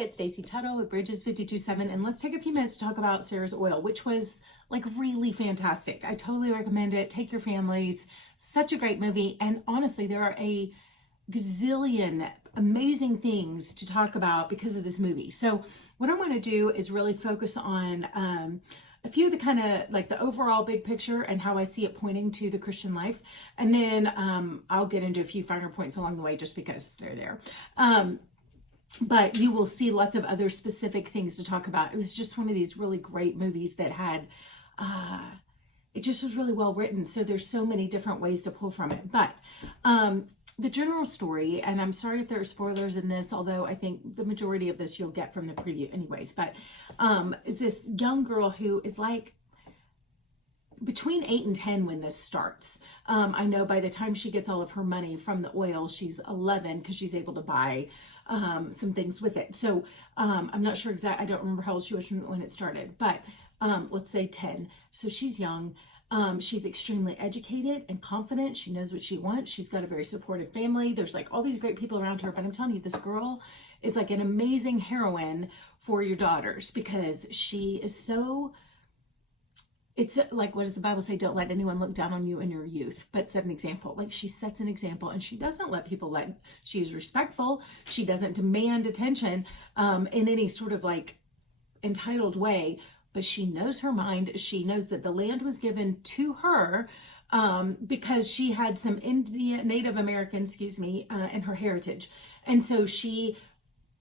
it's Stacey Tuttle with Bridges 52.7, and let's take a few minutes to talk about Sarah's oil, which was like really fantastic. I totally recommend it. Take your families. Such a great movie, and honestly, there are a gazillion amazing things to talk about because of this movie. So what I want to do is really focus on a few of the kind of like the overall big picture and how I see it pointing to the Christian life. And then I'll get into a few finer points along the way just because they're there. But you will see lots of other specific things to talk about. It was just one of these really great movies that had, it just was really well written. So there's so many different ways to pull from it. But the general story, and I'm sorry if there are spoilers in this, although I think the majority of this you'll get from the preview anyways, but is this young girl who is like between 8 and 10 when this starts. I know by the time she gets all of her money from the oil, she's 11 because she's able to buy some things with it. So I'm not sure exactly, I don't remember how old she was when it started, but let's say 10. So she's young. She's extremely educated and confident. She knows what she wants. She's got a very supportive family. There's like all these great people around her, but I'm telling you, this girl is like an amazing heroine for your daughters because she is so, it's like, what does the Bible say? Don't let anyone look down on you in your youth, but set an example. Like she sets an example and she doesn't let people she is respectful. She doesn't demand attention in any sort of like entitled way. But she knows her mind. She knows that the land was given to her because she had some Native American, in her heritage. And so she,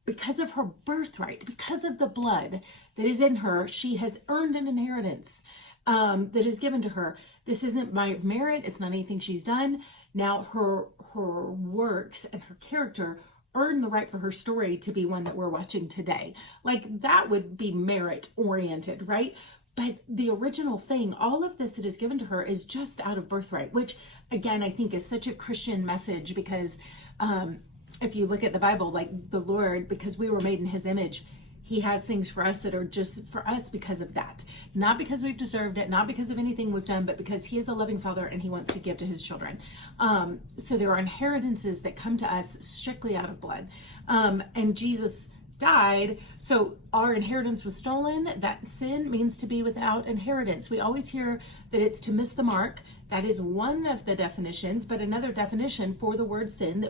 because of her birthright, because of the blood that is in her, she has earned an inheritance that is given to her. This isn't by merit. It's not anything she's done. Now her works and her character earn the right for her story to be one that we're watching today. Like that would be merit oriented, right? But the original thing, all of this that is given to her is just out of birthright, which again, I think is such a Christian message because if you look at the Bible, like the Lord, because we were made in his image, he has things for us that are just for us because of that. Not because we've deserved it, not because of anything we've done, but because he is a loving father and he wants to give to his children. So there are inheritances that come to us strictly out of blood. And Jesus died, so our inheritance was stolen. That sin means to be without inheritance. We always hear that it's to miss the mark. That is one of the definitions, but another definition for the word sin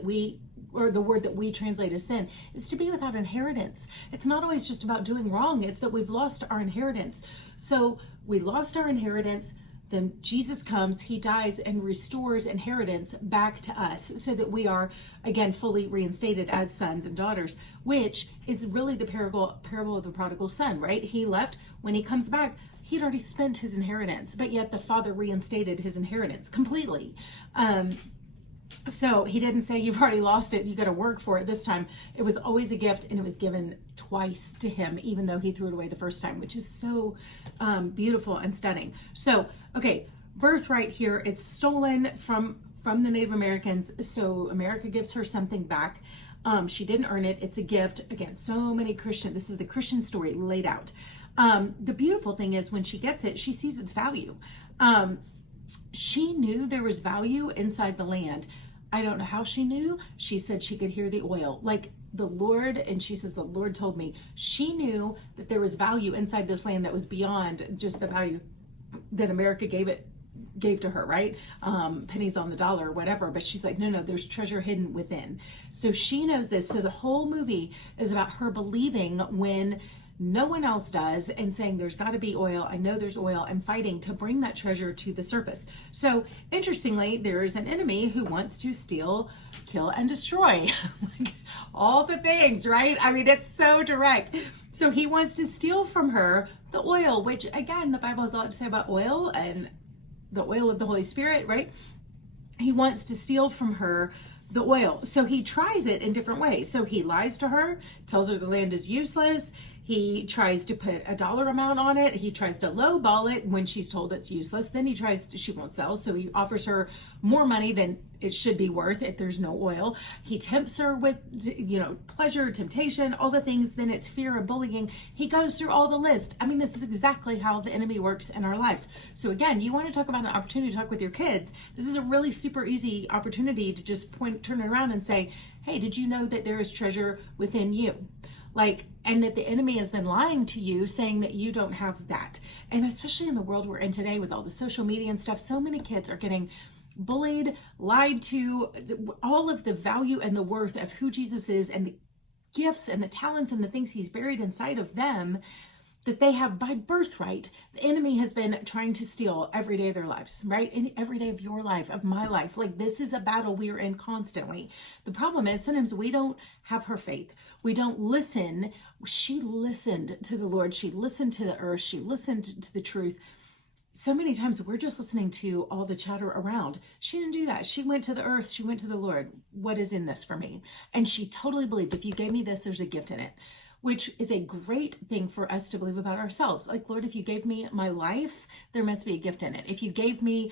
or the word that we translate as sin, is to be without inheritance. It's not always just about doing wrong. It's that we've lost our inheritance. So we lost our inheritance. Then Jesus comes, he dies and restores inheritance back to us so that we are, again, fully reinstated as sons and daughters, which is really the parable of the prodigal son, right? He left. When he comes back, he'd already spent his inheritance, but yet the father reinstated his inheritance completely. So he didn't say you've already lost it, you got to work for it this time. It was always a gift and it was given twice to him, even though he threw it away the first time, which is so beautiful and stunning. So, okay, birthright here, it's stolen from the Native Americans. So America gives her something back. She didn't earn it. It's a gift. Again, so many this is the Christian story laid out. The beautiful thing is when she gets it, she sees its value. She knew there was value inside the land. I don't know how she knew. She said she could hear the oil. Like the Lord, and she says, the Lord told me. She knew that there was value inside this land that was beyond just the value that America gave to her, right? Pennies on the dollar or whatever. But she's like, no, there's treasure hidden within. So she knows this. So the whole movie is about her believing when no one else does and saying there's got to be oil. I know there's oil, and fighting to bring that treasure to the surface. So interestingly, there is an enemy who wants to steal, kill, and destroy like all the things, right? I mean, it's so direct. So he wants to steal from her the oil, which again, the Bible has a lot to say about oil and the oil of the Holy Spirit, right? He wants to steal from her the oil. So he tries it in different ways. So he lies to her, tells her the land is useless. He tries to put a dollar amount on it. He tries to lowball it when she's told it's useless. Then she won't sell. So he offers her more money than it should be worth if there's no oil. He tempts her with, pleasure, temptation, all the things. Then it's fear and bullying. He goes through all the list. I mean, this is exactly how the enemy works in our lives. So again, you want to talk about an opportunity to talk with your kids. This is a really super easy opportunity to just turn it around and say, hey, did you know that there is treasure within you? Like, and that the enemy has been lying to you, saying that you don't have that. And especially in the world we're in today with all the social media and stuff, so many kids are getting bullied, lied to, all of the value and the worth of who Jesus is and the gifts and the talents and the things he's buried inside of them that they have by birthright. The enemy has been trying to steal every day of their lives, right? And every day of your life, of my life. Like, this is a battle we are in constantly. The problem is sometimes we don't have her faith. We don't listen. She listened to the Lord. She listened to the earth. She listened to the truth. So many times we're just listening to all the chatter around. She didn't do that. She went to the earth. She went to the Lord. What is in this for me? And she totally believed, if you gave me this, there's a gift in it, which is a great thing for us to believe about ourselves. Like, Lord, if you gave me my life, there must be a gift in it. If you gave me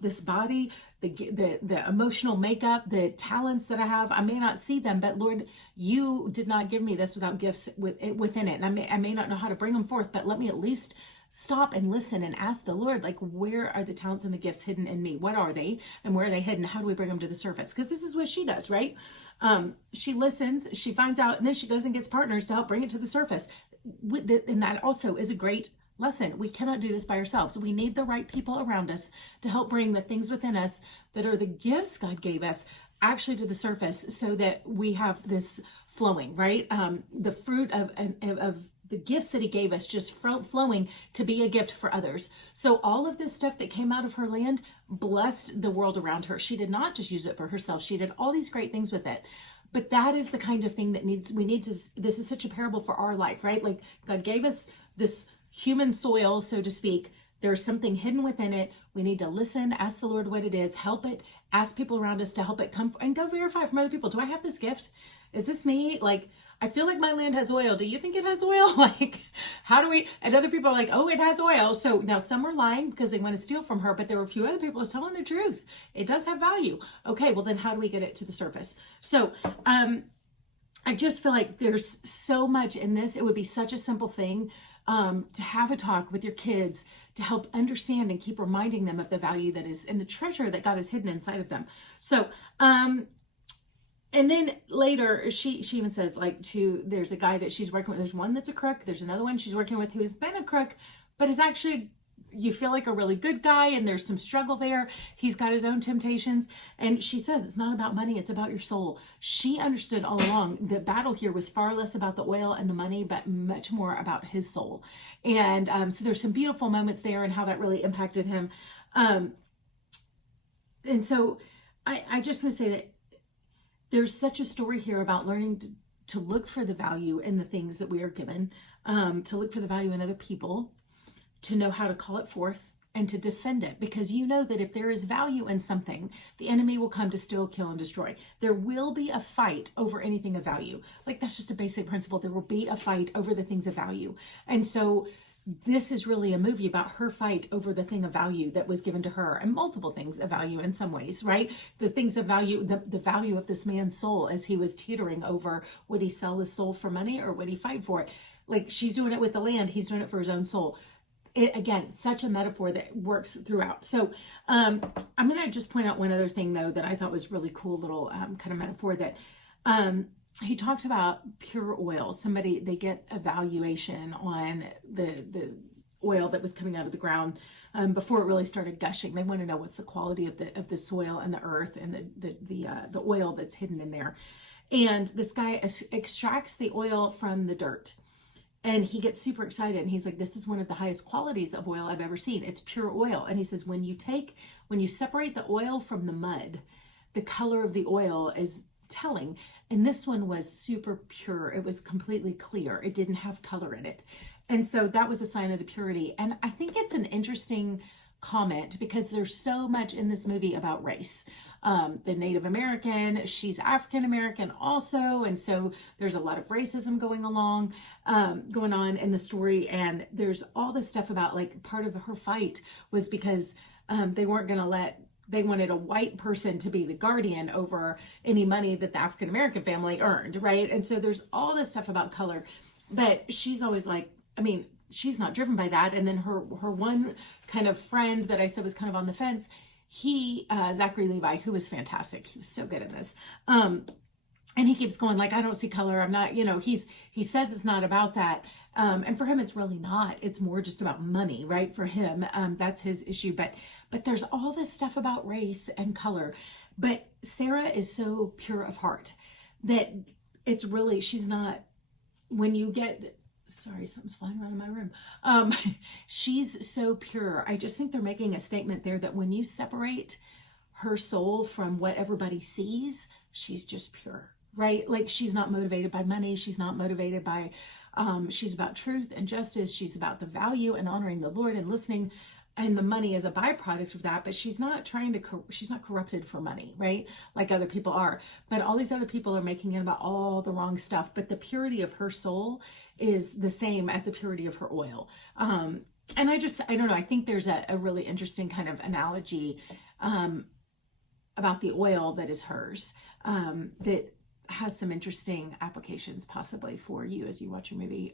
this body, the emotional makeup, the talents that I have, I may not see them, but Lord, you did not give me this without gifts within it. And I may not know how to bring them forth, but let me at least stop and listen and ask the Lord, like, where are the talents and the gifts hidden in me? What are they and where are they hidden? How do we bring them to the surface? Because this is what she does, right? She listens, she finds out, and then she goes and gets partners to help bring it to the surface. And that also is a great lesson. We cannot do this by ourselves. We need the right people around us to help bring the things within us that are the gifts God gave us actually to the surface, so that we have this flowing, right? The fruit of the gifts that he gave us just flowing to be a gift for others. So all of this stuff that came out of her land blessed the world around her. She did not just use it for herself. She did all these great things with it. But that is the kind of thing that we need to, this is such a parable for our life, right? Like, God gave us this human soil, so to speak. There's something hidden within it. We need to listen, ask the Lord what it is, help it, ask people around us to help it come, and go verify from other people. Do I have this gift? Is this me? Like, I feel like my land has oil. Do you think it has oil? Like, how do we, and other people are like, oh, it has oil. So now some are lying because they want to steal from her, but there were a few other people who was telling the truth. It does have value. Okay, well then how do we get it to the surface? So, I just feel like there's so much in this. It would be such a simple thing to have a talk with your kids to help understand and keep reminding them of the value that is in the treasure that God has hidden inside of them. So, and then later she even says, like, there's a guy that she's working with. There's one that's a crook. There's another one she's working with who has been a crook, but is actually, you feel like, a really good guy, and there's some struggle there. He's got his own temptations. And she says, it's not about money, it's about your soul. She understood all along the battle here was far less about the oil and the money, but much more about his soul. And so there's some beautiful moments there and how that really impacted him. And so I just want to say that there's such a story here about learning to look for the value in the things that we are given, to look for the value in other people, to know how to call it forth and to defend it, because you know that if there is value in something, the enemy will come to steal, kill, and destroy. There will be a fight over anything of value. Like, that's just a basic principle. There will be a fight over the things of value. And so this is really a movie about her fight over the thing of value that was given to her, and multiple things of value in some ways, right? The things of value, the value of this man's soul as he was teetering over, would he sell his soul for money or would he fight for it? Like, she's doing it with the land. He's doing it for his own soul. Again, such a metaphor that works throughout. So I'm going to just point out one other thing, though, that I thought was really cool, little kind of metaphor that he talked about pure oil. They get a valuation on the oil that was coming out of the ground before it really started gushing. They want to know what's the quality of the soil and the earth and the oil that's hidden in there. And this guy extracts the oil from the dirt. And he gets super excited, and he's like, this is one of the highest qualities of oil I've ever seen. It's pure oil. And he says, when you separate the oil from the mud, the color of the oil is telling. And this one was super pure. It was completely clear. It didn't have color in it. And so that was a sign of the purity. And I think it's an interesting comment because there's so much in this movie about race. The Native American, she's African American also, and so there's a lot of racism going on in the story. And there's all this stuff about, like, part of her fight was because they wanted a white person to be the guardian over any money that the African American family earned, right? And so there's all this stuff about color, but she's always like, I mean, she's not driven by that. And then her one kind of friend that I said was kind of on the fence, Zachary Levi, who was fantastic. He was so good at this. And he keeps going like, I don't see color. I'm not, he says it's not about that. And for him, it's really not. It's more just about money, right? For him, that's his issue. But there's all this stuff about race and color. But Sarah is so pure of heart that it's really, she's not, when you get, sorry, something's flying around in my room. She's so pure. I just think they're making a statement there that when you separate her soul from what everybody sees, she's just pure, right? Like she's not motivated by money. She's not motivated by, she's about truth and justice. She's about the value and honoring the Lord and listening, and the money is a byproduct of that, but she's not trying to, she's not corrupted for money, right? Like other people are, but all these other people are making it about all the wrong stuff. But the purity of her soul is the same as the purity of her oil. And I don't know. I think there's a really interesting kind of analogy, about the oil that is hers, that has some interesting applications possibly for you as you watch your movie,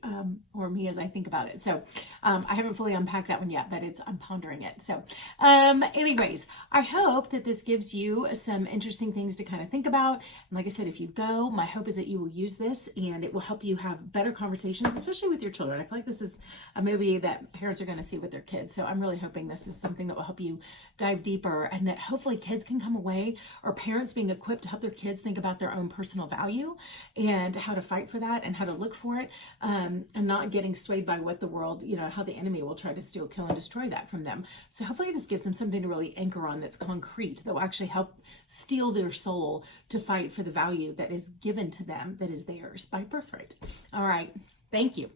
or me as I think about it. So I haven't fully unpacked that one yet, but I'm pondering it. So anyways, I hope that this gives you some interesting things to kind of think about. And like I said, if you go, my hope is that you will use this and it will help you have better conversations, especially with your children. I feel like this is a movie that parents are going to see with their kids. So I'm really hoping this is something that will help you dive deeper, and that hopefully kids can come away, or parents being equipped to help their kids think about their own personal value and how to fight for that and how to look for it, and not getting swayed by what the world, how the enemy will try to steal, kill, and destroy that from them. So hopefully this gives them something to really anchor on that's concrete, that will actually help steel their soul to fight for the value that is given to them, that is theirs by birthright. All right. Thank you.